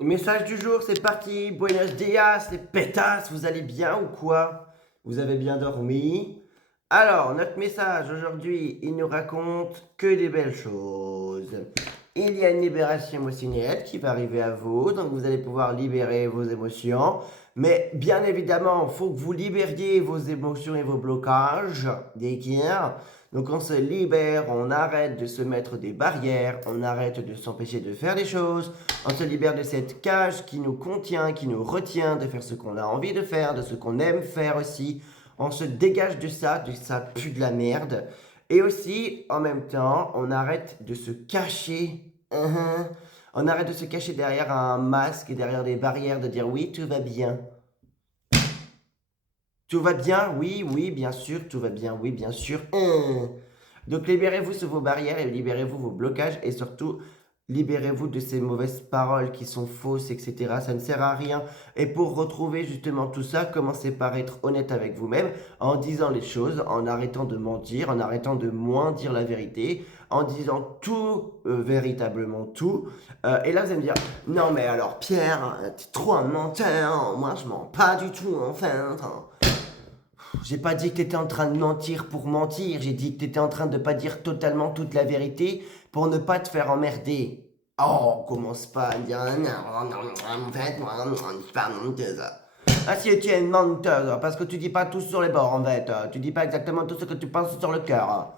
Message du jour, c'est parti. Buenos dias, les pétasses, vous allez bien ou quoi? Vous avez bien dormi? Alors, notre message aujourd'hui, il nous raconte que des belles choses. Il y a une libération émotionnelle qui va arriver à vous, donc vous allez pouvoir libérer vos émotions. Mais bien évidemment, il faut que vous libériez vos émotions et vos blocages d'équerre. Donc on se libère, on arrête de se mettre des barrières, on arrête de s'empêcher de faire des choses, on se libère de cette cage qui nous contient, qui nous retient de faire ce qu'on a envie de faire, de ce qu'on aime faire aussi. On se dégage de ça pue de la merde. Et aussi, en même temps, on arrête de se cacher. On arrête de se cacher derrière un masque et derrière des barrières, de dire oui, tout va bien. Tout va bien? Oui, oui, bien sûr, tout va bien, oui, bien sûr. Donc libérez-vous sur vos barrières et libérez-vous vos blocages et surtout libérez-vous de ces mauvaises paroles qui sont fausses, etc. Ça ne sert à rien. Et pour retrouver justement tout ça, commencez par être honnête avec vous-même en disant les choses, en arrêtant de mentir, en arrêtant de moins dire la vérité, en disant tout, véritablement tout. Et là, vous allez me dire, non mais alors Pierre, t'es trop un menteur, moi je mens pas du tout en fait. J'ai pas dit que t'étais en train de mentir pour mentir, j'ai dit que t'étais en train de pas dire totalement toute la vérité pour ne pas te faire emmerder. Oh, commence pas à me dire non, non, en fait, moi, je suis pas menteuse. Ah si, tu es une menteuse, parce que tu dis pas tout sur les bords en fait, tu dis pas exactement tout ce que tu penses sur le cœur.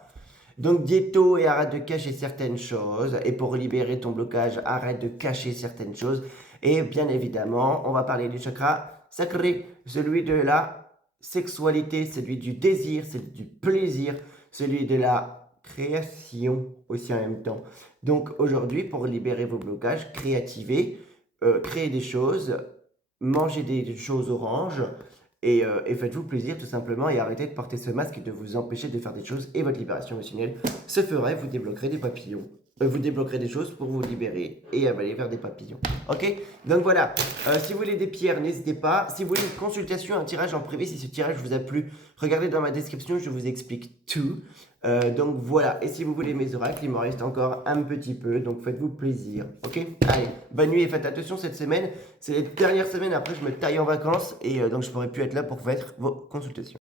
Donc dis tout et arrête de cacher certaines choses, et pour libérer ton blocage, arrête de cacher certaines choses. Et bien évidemment, on va parler du chakra sacré, celui de la sexualité, celui du désir, celui du plaisir, celui de la création aussi en même temps. Donc aujourd'hui, pour libérer vos blocages, créativez, créez des choses, mangez des choses oranges et faites-vous plaisir tout simplement et arrêtez de porter ce masque et de vous empêcher de faire des choses et votre libération émotionnelle se ferait, vous débloquerez des papillons. Vous débloquerez des choses pour vous libérer et aller vers des papillons. Ok? Donc voilà. Si vous voulez des pierres, n'hésitez pas. Si vous voulez une consultation, un tirage en privé, si ce tirage vous a plu, regardez dans ma description, je vous explique tout. Donc voilà. Et si vous voulez mes oracles, il m'en reste encore un petit peu. Donc faites-vous plaisir. Ok? Allez, bonne nuit et faites attention cette semaine. C'est les dernières semaines. Après, je me taille en vacances et donc je pourrai plus être là pour faire vos consultations.